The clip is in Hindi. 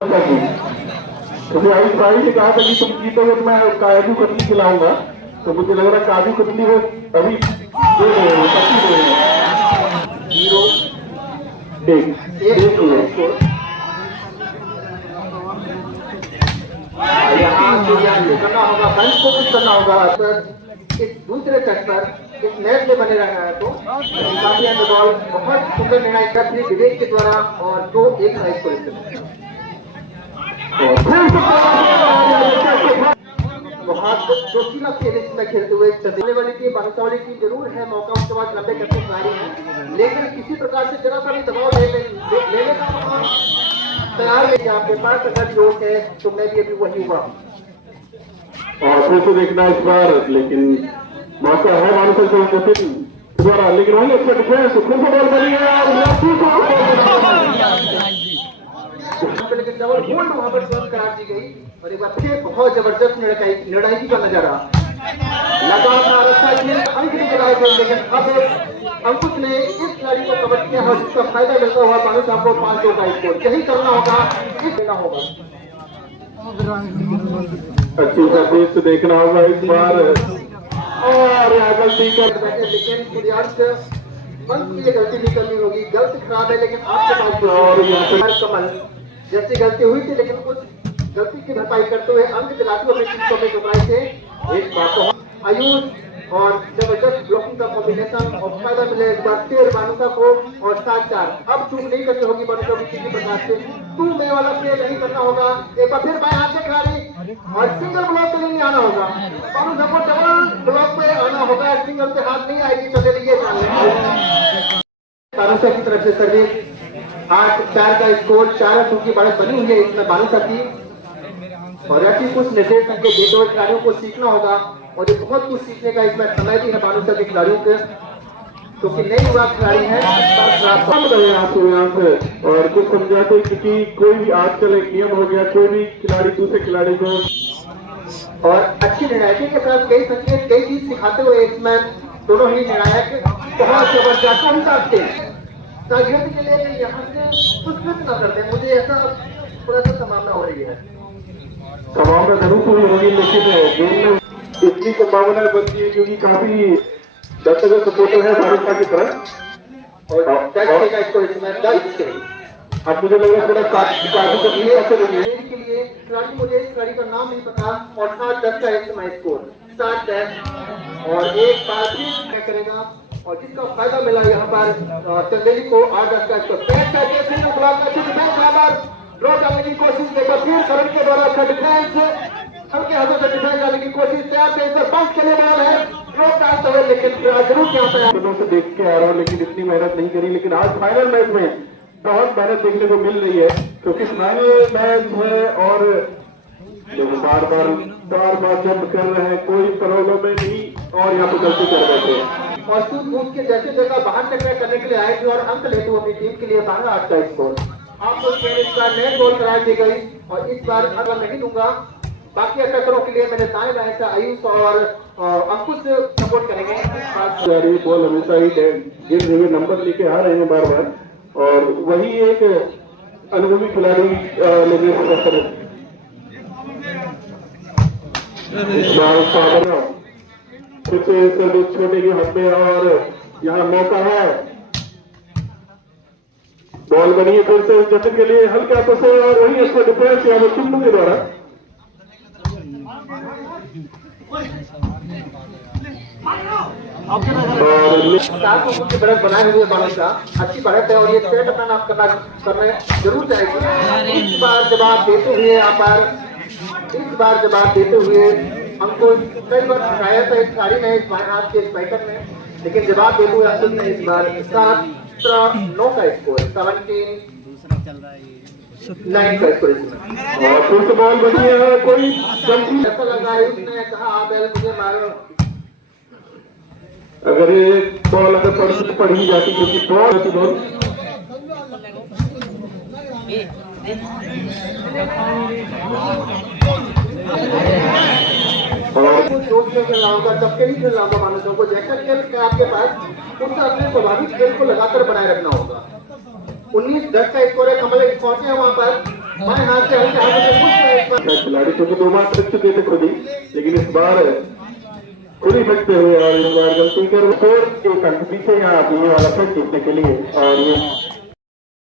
मुझे आयुष भाई ने कहा था कि तुम जीतोगे तो मैं काजू कतली खिलाऊंगा, तो मुझे लग रहा है काजू कतली वो अभी दे रहे हो, कतली दे रहे हो। यहाँ करना होगा, बैंक को कुछ करना होगा। इस दूसरे तट पर इस मैच में बने रहना है तो बॉल बहुत सुंदर निर्णय करते विवेक के द्वारा और 2-1 का स्कोर। बहुत जोशीला खेल में खेलते हुए चलने वाली टीम बानुसावाड़ी टीम जरूर है, मौका उसके बाद लंबे करते नारी है, लेकिन किसी प्रकार से जरा सा भी दबाव लेने का तैयार नहीं। आपके पास अगर जोश है तो मैं भी अभी वही हुआ और फिर से देखना इस बार, लेकिन मौका है बानुसावाड़ी दोबारा, लेकिन वही अच्छा डिफेंस फिर से बॉल बनी लेकिन डबल होल्ड वहां पर तुरंत करार दी गई और एक बार फिर बहुत जबरदस्त लड़ाई का नजारा लगातार अच्छा खेल अंक भी लगाए थे, लेकिन अब अंकुश ने इस खिलाड़ी को कवर किया है जिसका फायदा मिलता हुआ बानू साहब को 500 का स्कोर यही करना होगा, इस देना होगा। अच्छी सर्विस तो देखना होगा इस बार और गलती कर बैठे, लेकिन बंद की गलती नहीं करनी होगी, गलती खराब है लेकिन आपके पास कमल जैसी गलती हुई थी, लेकिन कुछ गलती की भरपाई करते हुए अंक दिलाते हुए अपने घबराए थे। एक बात तो आयुष और जबरदस्त ब्लॉकिंग का कॉम्बिनेशन और फायदा मिले एक बार फिर बानुका को और 7-4। अब चूक नहीं करनी होगी बानुका को किसी प्रकार से, 2 में वाला प्ले नहीं करना होगा। एक बार फिर बाएं हाथ से खिलाड़ी और सिंगल ब्लॉक पे नहीं आना होगा, बानुका को डबल ब्लॉक पे आना होगा, सिंगल पे हाथ नहीं आएगी। चले लिए बानुका की तरफ से सर्विस 8-4 का स्कोर, 4 चूंकि बढ़त बनी हुई है इसमें बानुका की, और ऐसी कुछ निर्देश के बेटों खिलाड़ियों को सीखना होगा और ये बहुत कुछ सीखने का इसमें समय भी है बानुका के खिलाड़ियों के, क्योंकि नए युवा खिलाड़ी हैं आपको यहाँ से और कुछ समझाते, क्योंकि कोई भी आजकल एक नियम हो गया, कोई भी खिलाड़ी दूसरे खिलाड़ी को और अच्छी निर्णायक के साथ कई संकेत कई चीज सिखाते हुए इसमें दोनों ही निर्णायक बहुत जबरदस्त के लिए यहाँ से कुछ न करते, मुझे ऐसा थोड़ा सा संभावना हो रही है। संभावना जरूर पूरी होगी, लेकिन गेम में इतनी संभावना बनती है क्योंकि काफी दर्शक सपोर्टर है बानुका की तरफ और अब मुझे लग रहा है थोड़ा काफी के लिए खिलाड़ी, मुझे इस खिलाड़ी का नाम नहीं पता, और 7-10 का स्कोर 7-10 और एक बार फिर क्या करेगा और जिसका फायदा मिला यहाँ पर चंदेली को 8-10 का स्कोर ड्रॉ डालने की कोशिश, एक बार फिर शरण के द्वारा अच्छा डिफेंस हल्के हाथों से डिफेंस डालने की कोशिश, तैयार थे इधर बस के लिए बॉल है ड्रॉ डालते हुए, लेकिन जरूर क्या होता है से देख के आ रहा हूँ, लेकिन इतनी मेहनत नहीं करी, लेकिन आज फाइनल मैच में बहुत मेहनत देखने को मिल रही है, क्योंकि फाइनल मैच है और बार बार जंप कर रहे हैं, कोई प्रॉब्लम में नहीं और यहाँ पे गलती कर रहे थे और सूझबूझ के जैसे जगह बाहर टकराव करने के लिए आए थे और अंक लेते हुए अपनी टीम के लिए 12-8 का स्कोर। आपको इस बार नए गोल कराई दी गई और इस बार अगर नहीं दूंगा, बाकी अटैकरों के लिए मैंने दाएं बाएं से आयुष और अंकुश सपोर्ट करेंगे। बॉल हमेशा ही गिर रहे नंबर लेके आ रहे हैं बार बार, और वही एक अनुभवी खिलाड़ी फिर से छोटे के हाथ में और यहाँ मौका है, बॉल बनी है फिर से जतन के लिए हल्के हाथों से और वही इसका डिफेंस यहाँ पर चिन्नू के द्वारा बढ़त बनाए हुए बानुका अच्छी बढ़त है और ये सेट अपना आप करना जरूर चाहिए। इस बार जवाब देते हुए अंकुश कई बार सिखाया था इस खिलाड़ी ने इस बाएं हाथ के स्पाइकर में, लेकिन जवाब देते हुए अंकुश ने इस बार 7-9 का स्कोर 17-9 का स्कोर और फिर से बॉल बनी है, कोई ऐसा लगा है उसने कहा आप मुझे मारो, अगर ये बॉल अगर पड़ ही जाती, क्योंकि बॉल सबके नहीं खेलना होगा मानुषों को, जैसा खेल है आपके पास उससे अपने स्वाभाविक खेल को लगातार बनाए रखना होगा। 19-10 का स्कोर है, कमल पहुंचे हैं वहां पर बाएं हाथ से हल्के हाथों से पुश करें। इस बार खिलाड़ी क्योंकि 2 बार थक चुके थे खुद ही, लेकिन इस बार खुद ही थकते हुए और इस बार गलती कर स्कोर एक अंक पीछे यहाँ आती है वाला जीतने के लिए। और ये